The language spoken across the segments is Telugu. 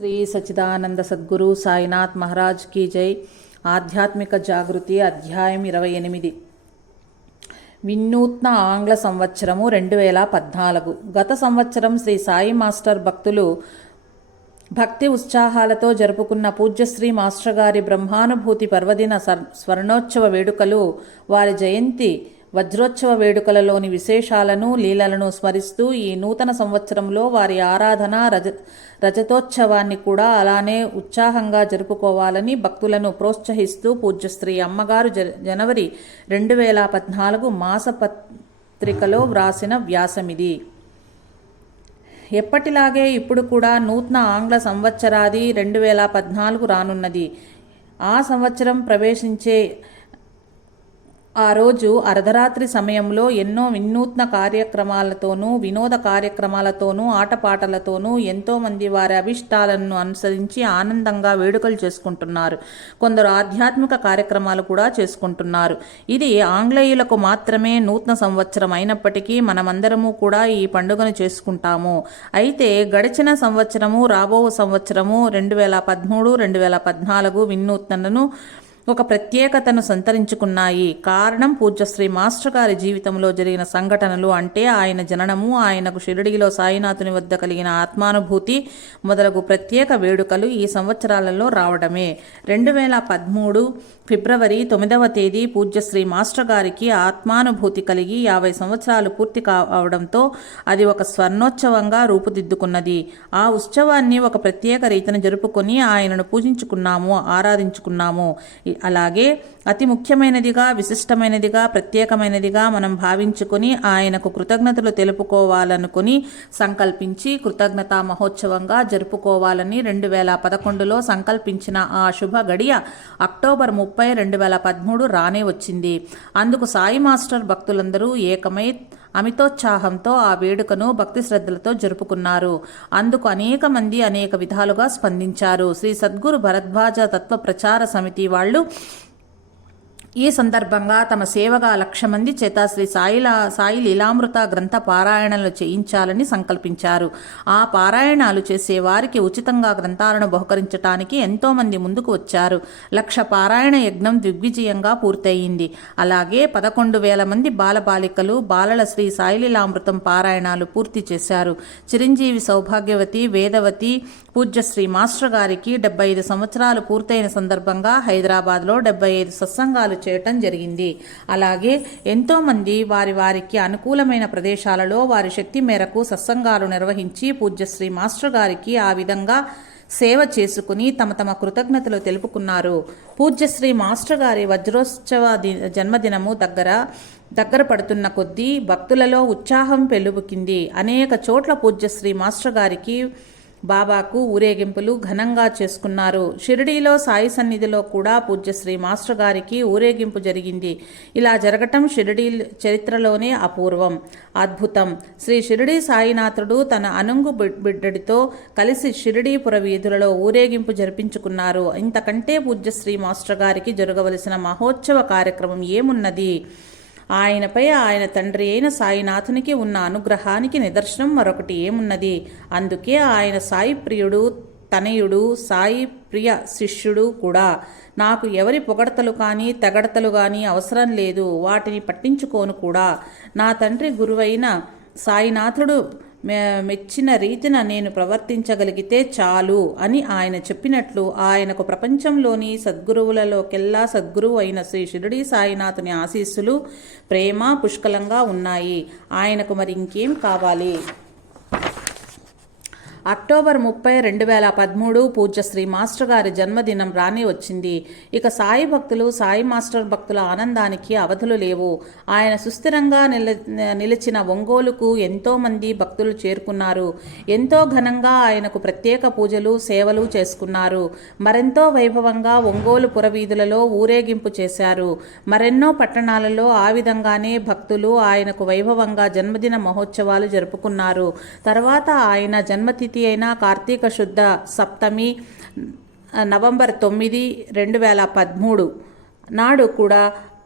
శ్రీ సచిదానంద సద్గురు సాయినాథ్ మహారాజ్ కీ జై. ఆధ్యాత్మిక జాగృతి అధ్యాయం ఇరవై ఎనిమిది. వినూత్న ఆంగ్ల సంవత్సరము రెండు వేల పద్నాలుగు. గత సంవత్సరం శ్రీ సాయి మాస్టర్ భక్తులు భక్తి ఉత్సాహాలతో జరుపుకున్న పూజ్యశ్రీ మాస్టర్ గారి బ్రహ్మానుభూతి పర్వదిన సర్- స్వర్ణోత్సవ వేడుకలు వారి జయంతి వజ్రోత్సవ వేడుకలలోని విశేషాలను లీలలను స్మరిస్తూ ఈ నూతన సంవత్సరంలో వారి ఆరాధన రజ రజతోత్సవాన్ని కూడా అలానే ఉత్సాహంగా జరుపుకోవాలని భక్తులను ప్రోత్సహిస్తూ పూజ్యశ్రీ అమ్మగారు జ జనవరి రెండు వేల పద్నాలుగు మాస పత్రికలో వ్రాసిన వ్యాసమిది. ఎప్పటిలాగే ఇప్పుడు కూడా నూతన ఆంగ్ల సంవత్సరాది రెండు వేల పద్నాలుగు రానున్నది. ఆ సంవత్సరం ప్రవేశించే ఆ రోజు అర్ధరాత్రి సమయంలో ఎన్నో వినూత్న కార్యక్రమాలతోనూ వినోద కార్యక్రమాలతోనూ ఆటపాటలతోనూ ఎంతోమంది వారి అభిష్టాలను అనుసరించి ఆనందంగా వేడుకలు చేసుకుంటున్నారు. కొందరు ఆధ్యాత్మిక కార్యక్రమాలు కూడా చేసుకుంటున్నారు. ఇది ఆంగ్లేయులకు మాత్రమే నూతన సంవత్సరం అయినప్పటికీ మనమందరము కూడా ఈ పండుగను చేసుకుంటాము. అయితే గడిచిన సంవత్సరము రాబో సంవత్సరము రెండు వేల పదమూడు రెండు వేల పద్నాలుగు వినూత్నలను ఒక ప్రత్యేకతను సంతరించుకున్నాయి. కారణం పూజ్యశ్రీ మాస్టర్ గారి జీవితంలో జరిగిన సంఘటనలు అంటే ఆయన జననము ఆయనకు షిరిడిలో సాయినాథుని వద్ద కలిగిన ఆత్మానుభూతి మొదలగు ప్రత్యేక వేడుకలు ఈ సంవత్సరాలలో రావడమే. రెండు వేల పదమూడు ఫిబ్రవరి తొమ్మిదవ తేదీ పూజ్యశ్రీ మాస్టర్ గారికి ఆత్మానుభూతి కలిగి యాభై సంవత్సరాలు పూర్తి కావడంతో అది ఒక స్వర్ణోత్సవంగా రూపుదిద్దుకున్నది. ఆ ఉత్సవాన్ని ఒక ప్రత్యేక రీతిన జరుపుకొని ఆయనను పూజించుకున్నాము ఆరాధించుకున్నాము. అలాగే అతి ముఖ్యమైనదిగా విశిష్టమైనదిగా ప్రత్యేకమైనదిగా మనం భావించుకొని ఆయనకు కృతజ్ఞతలు తెలుపుకోవాలనుకుని సంకల్పించి కృతజ్ఞతా మహోత్సవంగా జరుపుకోవాలని రెండు వేల పదకొండులో సంకల్పించిన ఆ శుభ గడియ అక్టోబర్ ముప్పై రెండు వేల పదమూడు రానే వచ్చింది. అందుకు సాయి మాస్టర్ భక్తులందరూ ఏకమై అమితోత్సాహంతో ఆ వేడుకను భక్తి శ్రద్ధలతో జరుపుకున్నారు. అందుకు అనేక మంది అనేక విధాలుగా స్పందించారు. శ్రీ సద్గురు భరద్వాజ తత్వ ప్రచార సమితి వాళ్ళు ఈ సందర్భంగా తమ సేవగా లక్ష మంది చేత శ్రీ సాయిలా సాయి లీలామృత గ్రంథ పారాయణలు చేయించాలని సంకల్పించారు. ఆ పారాయణాలు చేసే వారికి ఉచితంగా గ్రంథాలను బహుకరించటానికి ఎంతో మంది ముందుకు వచ్చారు. లక్ష పారాయణ యజ్ఞం దిగ్విజయంగా పూర్తయింది. అలాగే పదకొండు వేల మంది బాలబాలికలు బాలల శ్రీ సాయిలీలామృతం పారాయణాలు పూర్తి చేశారు. చిరంజీవి సౌభాగ్యవతి వేదవతి పూజ్య శ్రీ మాస్టర్ గారికి డెబ్బై ఐదు సంవత్సరాలు పూర్తయిన సందర్భంగా హైదరాబాద్లో డెబ్బై ఐదు సత్సంగాలు చేయటం జరిగింది. అలాగే ఎంతోమంది వారి వారికి అనుకూలమైన ప్రదేశాలలో వారి శక్తి మేరకు సత్సంగాలు నిర్వహించి పూజ్యశ్రీ మాస్టర్ గారికి ఆ విధంగా సేవ చేసుకుని తమ తమ కృతజ్ఞతలు తెలుపుకున్నారు. పూజ్యశ్రీ మాస్టర్ గారి వజ్రోత్సవ జన్మదినము దగ్గర దగ్గర పడుతున్న కొద్దీ భక్తులలో ఉత్సాహం పెలుబుకింది అనేక చోట్ల పూజ్యశ్రీ మాస్టర్ గారికి బాబాకు ఊరేగింపులు ఘనంగా చేసుకున్నారు. షిరిడీలో సాయి సన్నిధిలో కూడా పూజ్యశ్రీ మాస్టర్ గారికి ఊరేగింపు జరిగింది. ఇలా జరగటం షిరిడీ చరిత్రలోనే అపూర్వం. అద్భుతం. శ్రీ షిరిడీ సాయినాథుడు తన అనుంగు బిడ్- బిడ్డడితో కలిసి షిరిడీపుర వీధులలో ఊరేగింపు జరిపించుకున్నారు. ఇంతకంటే పూజ్యశ్రీ మాస్టర్ గారికి జరగవలసిన మహోత్సవ కార్యక్రమం ఏమున్నది? ఆయనపై ఆయన తండ్రి అయిన సాయినాథునికి ఉన్న అనుగ్రహానికి నిదర్శనం మరొకటి ఏమున్నది? అందుకే ఆయన సాయి ప్రియుడు తనయుడు సాయి ప్రియ శిష్యుడు కూడా. నాకు ఎవరి పొగడతలు కానీ తెగడతలు కానీ అవసరం లేదు. వాటిని పట్టించుకోను కూడా. నా తండ్రి గురువైన సాయినాథుడు మెచ్చిన రీతిన నేను ప్రవర్తించగలిగితే చాలు అని ఆయన చెప్పినట్లు ఆయనకు ప్రపంచంలోని సద్గురువులలోకెల్లా సద్గురువు అయిన శ్రీ షిరిడి సాయినాథుని ఆశీస్సులు ప్రేమ పుష్కలంగా ఉన్నాయి. ఆయనకు మరి ఇంకేం కావాలి? అక్టోబర్ ముప్పై రెండు వేల పదమూడు పూజ్య శ్రీ మాస్టర్ గారి జన్మదినం రాని వచ్చింది. ఇక సాయి భక్తులు సాయి మాస్టర్ భక్తుల ఆనందానికి అవధులు లేవు. ఆయన సుస్థిరంగా నిల నిలిచిన ఒంగోలుకు ఎంతోమంది భక్తులు చేరుకున్నారు. ఎంతో ఘనంగా ఆయనకు ప్రత్యేక పూజలు సేవలు చేసుకున్నారు. మరెంతో వైభవంగా ఒంగోలు పురవీధులలో ఊరేగింపు చేశారు. మరెన్నో పట్టణాలలో ఆ విధంగానే భక్తులు ఆయనకు వైభవంగా జన్మదిన మహోత్సవాలు జరుపుకున్నారు. తర్వాత ఆయన జన్మతిథి అయిన కార్తీక శుద్ధ సప్తమి నవంబర్ తొమ్మిది రెండు వేల పదమూడు నాడు కూడా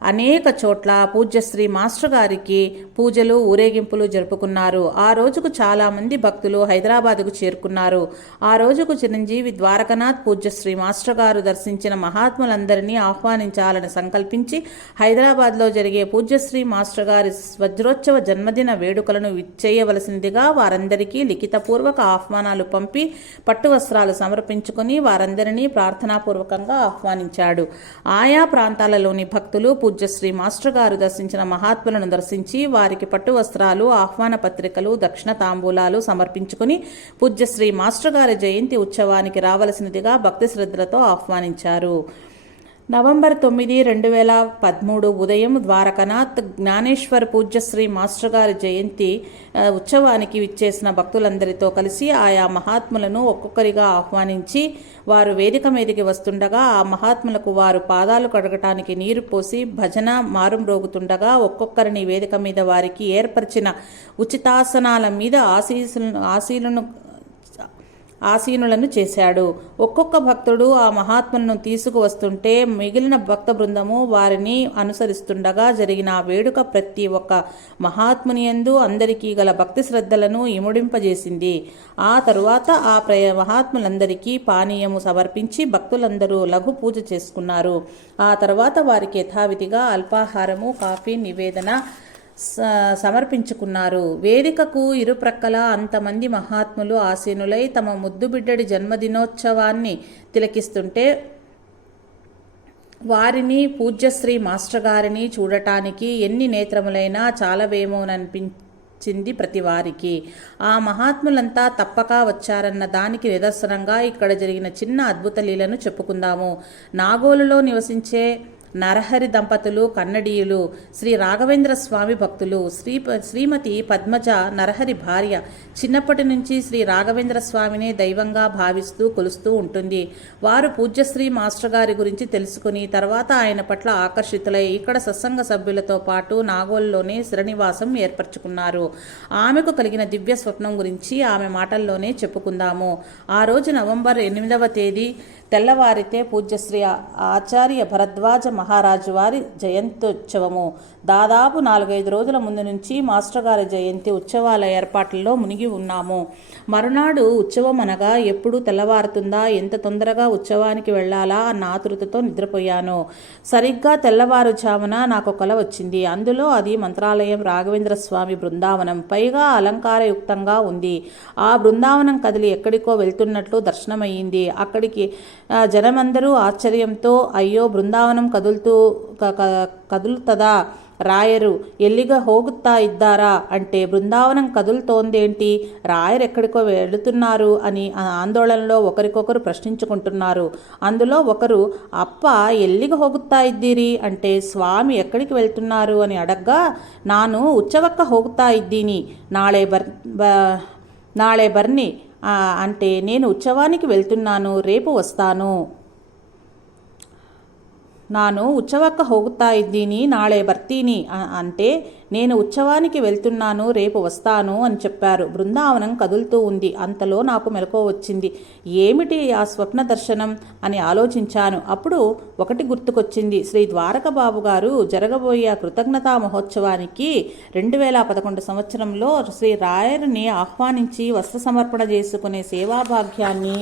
అనేక చోట్ల పూజ్యశ్రీ మాస్టర్ గారికి పూజలు ఊరేగింపులు జరుపుకున్నారు. ఆ రోజుకు చాలామంది భక్తులు హైదరాబాదుకు చేరుకున్నారు. ఆ రోజుకు చిరంజీవి ద్వారకనాథ్ పూజ్యశ్రీ మాస్టర్ గారు దర్శించిన మహాత్ములందరినీ ఆహ్వానించాలని సంకల్పించి హైదరాబాద్లో జరిగే పూజ్యశ్రీ మాస్టర్ గారి వజ్రోత్సవ జన్మదిన వేడుకలను చేయవలసిందిగా వారందరికీ లిఖితపూర్వక ఆహ్వానాలు పంపి పట్టు వస్త్రాలు సమర్పించుకొని వారందరినీ ప్రార్థనాపూర్వకంగా ఆహ్వానించాడు. ఆయా ప్రాంతాలలోని భక్తులు పూజ పూజ్యశ్రీ మాస్టర్ గారు దర్శించిన మహాత్ములను దర్శించి వారికి పట్టు వస్త్రాలు ఆహ్వాన పత్రికలు దక్షిణ తాంబూలాలు సమర్పించుకుని పూజ్యశ్రీ మాస్టర్ గారి జయంతి ఉత్సవానికి రావలసినదిగా భక్తి శ్రద్ధలతో ఆహ్వానించారు. నవంబర్ తొమ్మిది రెండు వేల పదమూడు ఉదయం ద్వారకనాథ్ జ్ఞానేశ్వర్ పూజ్యశ్రీ మాస్టర్ గారి జయంతి ఉత్సవానికి విచ్చేసిన భక్తులందరితో కలిసి ఆయా మహాత్ములను ఒక్కొక్కరిగా ఆహ్వానించి వారు వేదిక మీదకి వస్తుండగా ఆ మహాత్ములకు వారు పాదాలు కడగటానికి నీరు పోసి భజన మారుమ్రోగుతుండగా ఒక్కొక్కరిని వేదిక మీద వారికి ఏర్పరిచిన ఉచితాసనాల మీద ఆశీసులను ఆశీలను ఆసీనులను చేశాడు. ఒక్కొక్క భక్తుడు ఆ మహాత్ములను తీసుకువస్తుంటే మిగిలిన భక్త బృందము వారిని అనుసరిస్తుండగా జరిగిన ఆ వేడుక ప్రతి ఒక్క మహాత్ముని యందు అందరికీ గల భక్తి శ్రద్ధలను ఇముడింపజేసింది. ఆ తరువాత ఆ ప్ర మహాత్ములందరికీ పానీయము సమర్పించి భక్తులందరూ లఘు పూజ చేసుకున్నారు. ఆ తర్వాత వారికి యథావిధిగా అల్పాహారము కాఫీ నివేదన సమర్పించుకున్నారు. వేదికకు ఇరుప్రక్కల అంతమంది మహాత్ములు ఆసీనులై తమ ముద్దుబిడ్డడి జన్మదినోత్సవాన్ని తిలకిస్తుంటే వారిని పూజ్యశ్రీ మాస్టర్ గారిని చూడటానికి ఎన్ని నేత్రములైనా చాలవేమోననిపించింది ప్రతి వారికి. ఆ మహాత్ములంతా తప్పక వచ్చారన్న దానికి నిదర్శనంగా ఇక్కడ జరిగిన చిన్న అద్భుత లీలను చెప్పుకుందాము. నాగోలులో నివసించే నరహరి దంపతులు కన్నడీయులు శ్రీ రాఘవేంద్ర స్వామి భక్తులు శ్రీ శ్రీమతి పద్మజ నరహరి భార్య. చిన్నప్పటి నుంచి శ్రీ రాఘవేంద్ర స్వామినే దైవంగా భావిస్తూ కొలుస్తూ ఉంటుంది. వారు పూజ్యశ్రీ మాస్టర్ గారి గురించి తెలుసుకుని తర్వాత ఆయన పట్ల ఆకర్షితులై ఇక్కడ సత్సంగ సభ్యులతో పాటు నాగోల్లోనే శిరనివాసం ఏర్పరచుకున్నారు. ఆమెకు కలిగిన దివ్య స్వప్నం గురించి ఆమె మాటల్లోనే చెప్పుకుందాము. ఆ రోజు నవంబర్ ఎనిమిదవ తేదీ తెల్లవారితే పూజ్యశ్రీ ఆచార్య భరద్వాజ మహారాజు వారి జయంత్యుత్సవము. దాదాపు నాలుగైదు రోజుల ముందు నుంచి మాస్టర్ గారి జయంతి ఉత్సవాల ఏర్పాట్లలో మునిగి ఉన్నాము. మరునాడు ఉత్సవం అనగా ఎప్పుడు తెల్లవారుతుందా ఎంత తొందరగా ఉత్సవానికి వెళ్ళాలా అన్న ఆతృతతో నిద్రపోయాను. సరిగ్గా తెల్లవారుజామున నాకు కల వచ్చింది. అందులో అది మంత్రాలయం రాఘవేంద్ర స్వామి బృందావనం. పైగా అలంకారయుక్తంగా ఉంది. ఆ బృందావనం కదిలి ఎక్కడికో వెళ్తున్నట్లు దర్శనమయ్యింది. అక్కడికి జనమందరూ ఆశ్చర్యంతో అయ్యో బృందావనం కదులు క- క- కదులుతదా? రాయరు ఎల్లిగా హోగుతా ఇద్దారా? అంటే బృందావనం కదులుతోందేంటి? రాయరు ఎక్కడికో వెళుతున్నారు అని ఆందోళనలో ఒకరికొకరు ప్రశ్నించుకుంటున్నారు. అందులో ఒకరు అప్ప ఎల్లిగ హోగుతా ఇద్దీరి? అంటే స్వామి ఎక్కడికి వెళ్తున్నారు? అని అడగ్గా నాను ఉచ్చవక్క హోగుతా ఇద్దీని. నాಳೆ బర్ బ- నాಳೆ బర్ని. అంటే నేను ఉత్సవానికి వెళ్తున్నాను రేపు వస్తాను. ನಾನು ಉತ್ಸವಕ್ಕೆ ಹೋಗುತ್ತಾ ಇದ್ದೀನಿ ನಾಳೆ ಬರ್ತೀನಿ అ- అంటే నేను ఉత్సవానికి వెళ్తున్నాను రేపు వస్తాను అని చెప్పారు బృందావనం కదులుతూ ఉంది అంతలో నాకు మెలకువ వచ్చింది ఏమిటి ఆ స్వప్న దర్శనం అని ఆలోచించాను అప్పుడు ఒకటి గుర్తుకొచ్చింది శ్రీ ద్వారక బాబు గారు జరగబోయే ఆ కృతజ్ఞతా మహోత్సవానికి రెండు వేల పదకొండు సంవత్సరంలో శ్రీ రాయరుని ఆహ్వానించి వస్త్ర సమర్పణ చేసుకునే సేవాభాగ్యాన్ని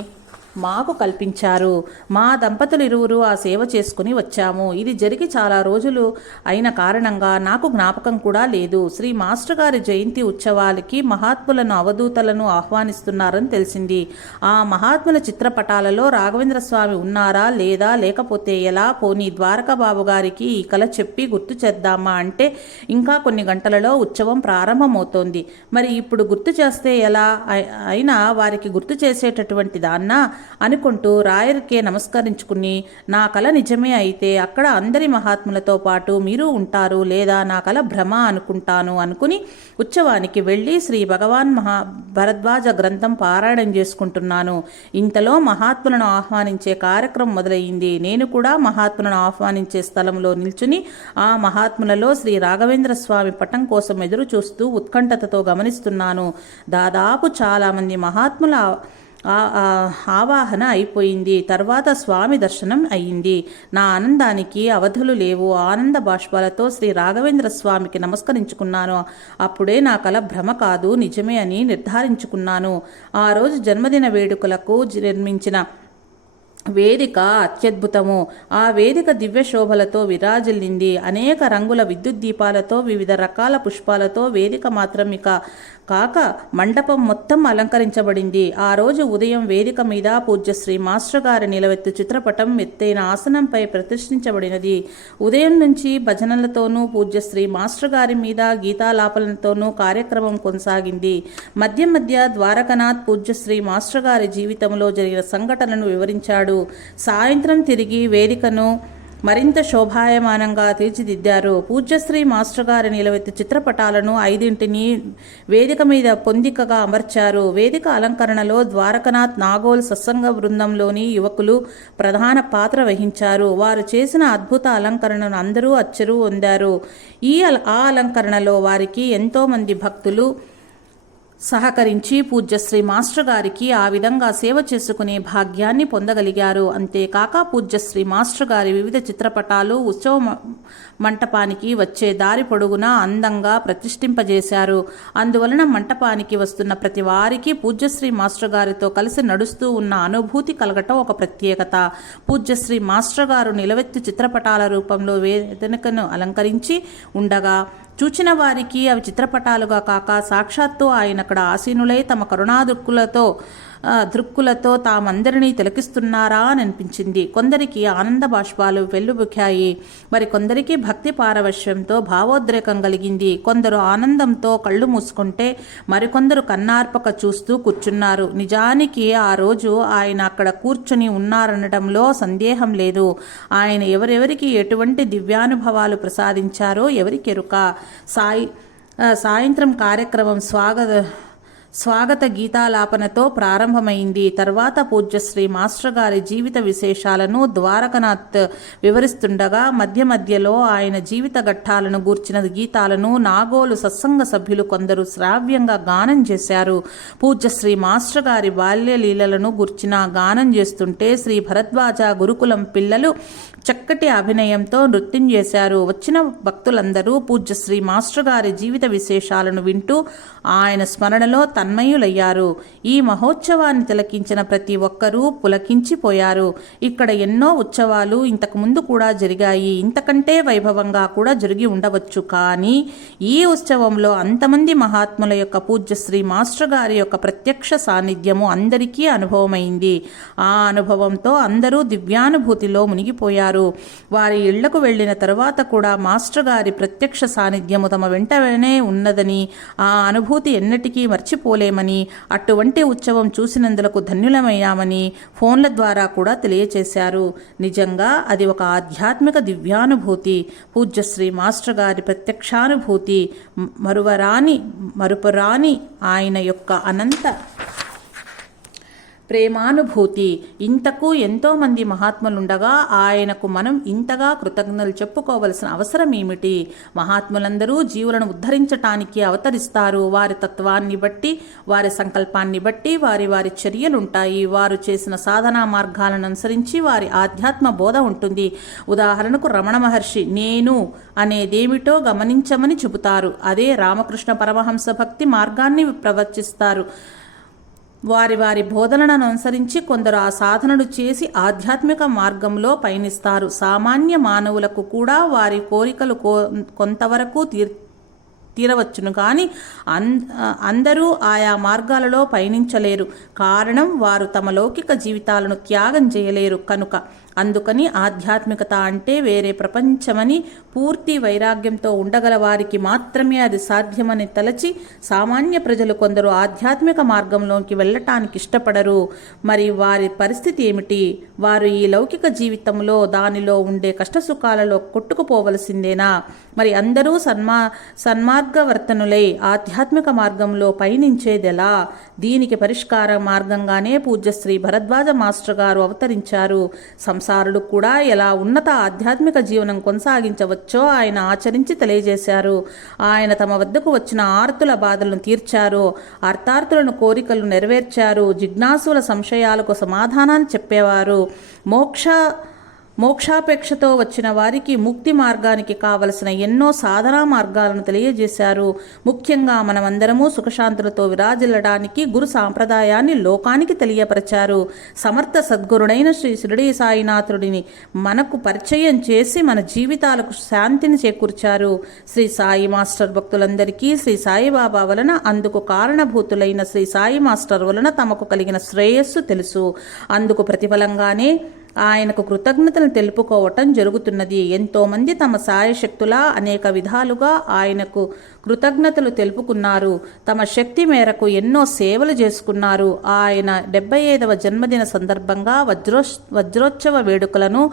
మాకు కల్పించారు. మా దంపతులు ఇరువురు ఆ సేవ చేసుకుని వచ్చాము. ఇది జరిగి చాలా రోజులు అయిన కారణంగా నాకు జ్ఞాపకం కూడా లేదు. శ్రీ మాస్టర్ గారి జయంతి ఉత్సవాలకి మహాత్ములను అవధూతలను ఆహ్వానిస్తున్నారని తెలిసింది. ఆ మహాత్ముల చిత్రపటాలలో రాఘవేంద్ర స్వామి ఉన్నారా లేదా లేకపోతే ఎలా? పోనీ ద్వారకా బాబు గారికి ఈ కళ చెప్పి గుర్తు చేద్దామా అంటే ఇంకా కొన్ని గంటలలో ఉత్సవం ప్రారంభమవుతోంది. మరి ఇప్పుడు గుర్తు చేస్తే ఎలా? అయినా వారికి గుర్తు చేసేటటువంటి దాన్నా అనుకుంటూ రాయర్కే నమస్కరించుకుని నా కళ నిజమే అయితే అక్కడ అందరి మహాత్ములతో పాటు మీరు ఉంటారు లేదా నా కళ భ్రమ అనుకుంటాను అనుకుని ఉత్సవానికి వెళ్ళి శ్రీ భగవాన్ మహా భరద్వాజ గ్రంథం పారాయణం చేసుకుంటున్నాను. ఇంతలో మహాత్ములను ఆహ్వానించే కార్యక్రమం మొదలయ్యింది. నేను కూడా మహాత్ములను ఆహ్వానించే స్థలంలో నిల్చుని ఆ మహాత్ములలో శ్రీ రాఘవేంద్ర స్వామి పటం కోసం ఎదురు చూస్తూ ఉత్కంఠతతో గమనిస్తున్నాను. దాదాపు చాలామంది మహాత్ముల ఆవాహన అయిపోయింది. తర్వాత స్వామి దర్శనం అయ్యింది నా ఆనందానికి అవధులు లేవు. ఆనంద బాష్పాలతో శ్రీ రాఘవేంద్ర స్వామికి నమస్కరించుకున్నాను. అప్పుడే నా కల భ్రమ కాదు నిజమే అని నిర్ధారించుకున్నాను. ఆ రోజు జన్మదిన వేడుకలకు నిర్మించిన వేదిక అత్యద్భుతము. ఆ వేదిక దివ్య శోభలతో విరాజిల్లింది. అనేక రంగుల విద్యుత్ దీపాలతో వివిధ రకాల పుష్పాలతో వేదిక మాత్రం ఇక కాక మండపం మొత్తం అలంకరించబడింది. ఆ రోజు ఉదయం వేదిక మీద పూజ్యశ్రీ మాస్టర్ గారి నిలవెత్తు చిత్రపటం ఎత్తైన ఆసనంపై ప్రతిష్ఠించబడినది. ఉదయం నుంచి భజనలతోనూ పూజ్యశ్రీ మాస్టర్ గారి మీద గీతాలాపనతోనూ కార్యక్రమం కొనసాగింది. మధ్య మధ్య ద్వారకనాథ్ పూజ్యశ్రీ మాస్టర్ గారి జీవితంలో జరిగిన సంఘటనను వివరించాడు. సాయంత్రం తిరిగి వేదికను మరింత శోభాయమానంగా తీర్చిదిద్దారు. పూజ్యశ్రీ మాస్టర్ గారి నిలవెత్తి చిత్రపటాలను ఐదింటిని వేదిక మీద పొందికగా అమర్చారు. వేదిక అలంకరణలో ద్వారకనాథ్ నాగోల్ సత్సంగ బృందంలోని యువకులు ప్రధాన పాత్ర వహించారు. వారు చేసిన అద్భుత అలంకరణను అందరూ అచ్చరు పొందారు. ఈ ఆ అలంకరణలో వారికి ఎంతోమంది భక్తులు సహకరించి పూజ్యశ్రీ మాస్టర్ గారికి ఆ విధంగా సేవ చేసుకునే భాగ్యాన్ని పొందగలిగారు. అంతేకాక పూజ్యశ్రీ మాస్టర్ గారి వివిధ చిత్రపటాలు ఉత్సవ మంటపానికి వచ్చే దారి పొడుగునా అందంగా ప్రతిష్ఠింపజేశారు. అందువలన మంటపానికి వస్తున్న ప్రతి వారికి పూజ్యశ్రీ మాస్టర్ గారితో కలిసి నడుస్తూ ఉన్న అనుభూతి కలగటం ఒక ప్రత్యేకత. పూజ్యశ్రీ మాస్టర్ గారు నిలవెత్తు చిత్రపటాల రూపంలో వేదికను అలంకరించి ఉండగా చూచిన వారికి అవి చిత్రపటాలుగా కాక సాక్షాత్తు ఆయన అక్కడ ఆసీనులై తమ కరుణాదుక్కులతో దృక్కులతో తామందరినీ తిలకిస్తున్నారా అని అనిపించింది. కొందరికి ఆనంద బాష్పాలు వెల్లుబుకాయి మరి కొందరికి భక్తి పారవశ్యంతో భావోద్రేకం కలిగింది. కొందరు ఆనందంతో కళ్ళు మూసుకుంటే మరికొందరు కన్నార్పక చూస్తూ కూర్చున్నారు. నిజానికి ఆ రోజు ఆయన అక్కడ కూర్చుని ఉన్నారనడంలో సందేహం లేదు. ఆయన ఎవరెవరికి ఎటువంటి దివ్యానుభవాలు ప్రసాదించారో ఎవరికెరుక సాయి సాయంత్రం కార్యక్రమం స్వాగత స్వాగత గీతాలాపనతో ప్రారంభమైంది. తర్వాత పూజ్యశ్రీ మాస్టర్ గారి జీవిత విశేషాలను ద్వారకనాథ్ వివరిస్తుండగా మధ్య మధ్యలో ఆయన జీవిత ఘట్టాలను గూర్చిన గీతాలను నాగోలు సత్సంగ సభ్యులు కొందరు శ్రావ్యంగా గానం చేశారు. పూజ్యశ్రీ మాస్టర్ గారి బాల్య లీలలను గూర్చిన గానం చేస్తుంటే శ్రీ భరద్వాజ గురుకులం పిల్లలు చక్కటి అభినయంతో నృత్యం చేశారు. వచ్చిన భక్తులందరూ పూజ్యశ్రీ మాస్టర్ గారి జీవిత విశేషాలను వింటూ ఆయన స్మరణలో తన్మయులయ్యారు. ఈ మహోత్సవాన్ని తిలకించిన ప్రతి ఒక్కరూ పులకించిపోయారు. ఇక్కడ ఎన్నో ఉత్సవాలు ఇంతకు ముందు కూడా జరిగాయి. ఇంతకంటే వైభవంగా కూడా జరిగి ఉండవచ్చు. కానీ ఈ ఉత్సవంలో అంతమంది మహాత్ముల యొక్క పూజ్యశ్రీ మాస్టర్ గారి యొక్క ప్రత్యక్ష సాన్నిధ్యము అందరికీ అనుభవమైంది. ఆ అనుభవంతో అందరూ దివ్యానుభూతిలో మునిగిపోయారు. వారి ఇళ్ళకు వెళ్ళిన తర్వాత కూడా మాస్టర్ గారి ప్రత్యక్ష సాన్నిధ్యము తమ వెంటనే ఉన్నదని ఆ అనుభూతి ఎన్నటికీ మర్చిపోలేమని అటువంటి ఉత్సవం చూసినందులకు ధన్యులమయ్యామని ఫోన్ల ద్వారా కూడా తెలియచేశారు. నిజంగా అది ఒక ఆధ్యాత్మిక దివ్యానుభూతి పూజ్యశ్రీ మాస్టర్ గారి ప్రత్యక్షానుభూతి మరువరాని మరుపురాని ఆయన యొక్క అనంత ప్రేమానుభూతి. ఇంతకు ఎంతోమంది మహాత్ములుండగా ఆయనకు మనం ఇంతగా కృతజ్ఞతలు చెప్పుకోవలసిన అవసరం ఏమిటి? మహాత్ములందరూ జీవులను ఉద్ధరించటానికి అవతరిస్తారు. వారి తత్వాన్ని బట్టి వారి సంకల్పాన్ని బట్టి వారి వారి చర్యలుంటాయి. వారు చేసిన సాధనా మార్గాలను అనుసరించి వారి ఆధ్యాత్మ బోధ ఉంటుంది. ఉదాహరణకు రమణ మహర్షి నేను అనేదేమిటో గమనించమని చెబుతారు. అదే రామకృష్ణ పరమహంస భక్తి మార్గాన్ని ప్రవర్తిస్తారు వారి వారి బోధనలను అనుసరించి కొందరు ఆ సాధనలు చేసి ఆధ్యాత్మిక మార్గంలో పయనిస్తారు. సామాన్య మానవులకు కూడా వారి కోరికలు కో కొంతవరకు తీర్ తీరవచ్చును కానీ అంద అందరూ ఆయా మార్గాలలో పయనించలేరు. కారణం వారు తమ లౌకిక జీవితాలను త్యాగం చేయలేరు. కనుక అందుకని ఆధ్యాత్మికత అంటే వేరే ప్రపంచమని పూర్తి వైరాగ్యంతో ఉండగల వారికి మాత్రమే అది సాధ్యమని తలచి సామాన్య ప్రజలు కొందరు ఆధ్యాత్మిక మార్గంలోకి వెళ్ళటానికి ఇష్టపడరు. మరి వారి పరిస్థితి ఏమిటి? వారు ఈ లౌకిక జీవితంలో దానిలో ఉండే కష్టసుఖాలలో కొట్టుకుపోవలసిందేనా? మరి అందరూ సన్మా సన్మార్గవర్తనులై ఆధ్యాత్మిక మార్గంలో పయనించేదెలా? దీనికి పరిష్కార మార్గంగానే పూజ్యశ్రీ భరద్వాజ మాస్టర్ గారు అవతరించారు. సంసారులు కూడా ఎలా ఉన్నత ఆధ్యాత్మిక జీవనం కొనసాగించవచ్చో ఆయన ఆచరించి తెలియజేశారు. ఆయన తమ వద్దకు వచ్చిన ఆర్తుల బాధలను తీర్చారు. అర్థార్థులను కోరికలు నెరవేర్చారు. జిజ్ఞాసుల సంశయాలకు సమాధానాన్ని చెప్పేవారు. మోక్ష మోక్షాపేక్షతో వచ్చిన వారికి ముక్తి మార్గానికి కావలసిన ఎన్నో సాధనా మార్గాలను తెలియజేశారు. ముఖ్యంగా మనమందరము సుఖశాంతులతో విరాజిల్లడానికి గురు సాంప్రదాయాన్ని లోకానికి తెలియపరిచారు. సమర్థ సద్గురుడైన శ్రీ షిరిడి సాయినాథుడిని మనకు పరిచయం చేసి మన జీవితాలకు శాంతిని చేకూర్చారు. శ్రీ సాయి మాస్టర్ భక్తులందరికీ శ్రీ సాయిబాబా వలన అందుకు కారణభూతులైన శ్రీ సాయి మాస్టర్ వలన తమకు కలిగిన శ్రేయస్సు తెలుసు. అందుకు ప్రతిఫలంగానే ఆయనకు కృతజ్ఞతలు తెలుపుకోవటం జరుగుతున్నది. ఎంతోమంది తమ సాయశక్తులా అనేక విధాలుగా ఆయనకు కృతజ్ఞతలు తెలుపుకున్నారు. తమ శక్తి మేరకు ఎన్నో సేవలు చేసుకున్నారు. ఆయన డెబ్బై ఐదవ జన్మదిన సందర్భంగా వజ్రో వజ్రోత్సవ వేడుకలను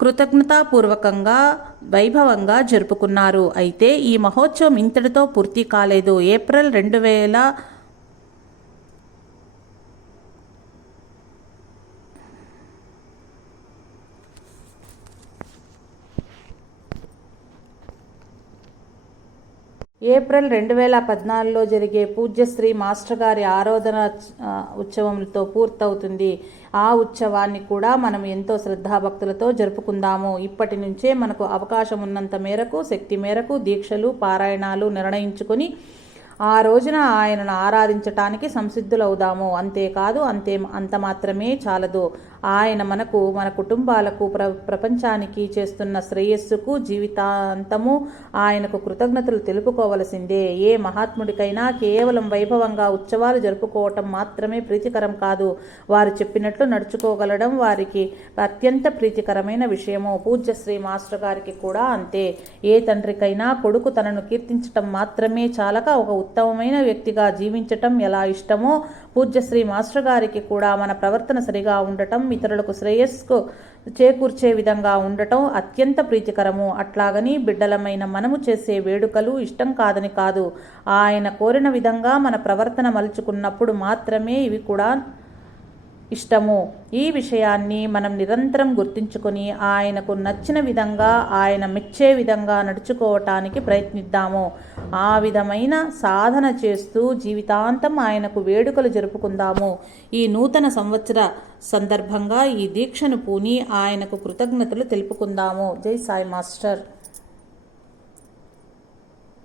కృతజ్ఞతాపూర్వకంగా వైభవంగా జరుపుకున్నారు. అయితే ఈ మహోత్సవం ఇంతటితో పూర్తి కాలేదు. ఏప్రిల్ రెండు వేల ఏప్రిల్ రెండు వేల పద్నాలుగులో జరిగే పూజ్యశ్రీ మాస్టర్ గారి ఆరాధన ఉత్సవంతో పూర్తవుతుంది. ఆ ఉత్సవాన్ని కూడా మనం ఎంతో శ్రద్ధాభక్తులతో జరుపుకుందాము. ఇప్పటి నుంచే మనకు అవకాశం ఉన్నంత మేరకు శక్తి మేరకు దీక్షలు పారాయణాలు నిర్ణయించుకొని ఆ రోజున ఆయనను ఆరాధించటానికి సంసిద్ధులవుదాము. అంతేకాదు అంతే అంత మాత్రమే చాలదు. ఆయన మనకు మన కుటుంబాలకు ప్ర ప్రపంచానికి చేస్తున్న శ్రేయస్సుకు జీవితాంతము ఆయనకు కృతజ్ఞతలు తెలుపుకోవలసిందే. ఏ మహాత్ముడికైనా కేవలం వైభవంగా ఉత్సవాలు జరుపుకోవటం మాత్రమే ప్రీతికరం కాదు. వారు చెప్పినట్లు నడుచుకోగలడం వారికి అత్యంత ప్రీతికరమైన విషయము. పూజ్య శ్రీ మాస్టర్ గారికి కూడా అంతే. ఏ తండ్రికైనా కొడుకు తనను కీర్తించటం మాత్రమే చాలక ఒక ఉత్తమమైన వ్యక్తిగా జీవించటం ఎలా ఇష్టమో పూజ్యశ్రీ మాస్టర్ గారికి కూడా మన ప్రవర్తన సరిగా ఉండటం ఇతరులకు శ్రేయస్సుకు చేకూర్చే విధంగా ఉండటం అత్యంత ప్రీతికరము. అట్లాగని బిడ్డలమైన మనము చేసే వేడుకలు ఇష్టం కాదని కాదు. ఆయన కోరిన విధంగా మన ప్రవర్తన మలుచుకున్నప్పుడు మాత్రమే ఇవి కూడా ఇష్టము. ఈ విషయాన్ని మనం నిరంతరం గుర్తించుకొని ఆయనకు నచ్చిన విధంగా ఆయన మెచ్చే విధంగా నడుచుకోవటానికి ప్రయత్నిద్దాము. ఆ విధమైన సాధన చేస్తూ జీవితాంతం ఆయనకు వేడుకలు జరుపుకుందాము. ఈ నూతన సంవత్సర సందర్భంగా ఈ దీక్షను పూని ఆయనకు కృతజ్ఞతలు తెలుపుకుందాము. జై సాయి మాస్టర్.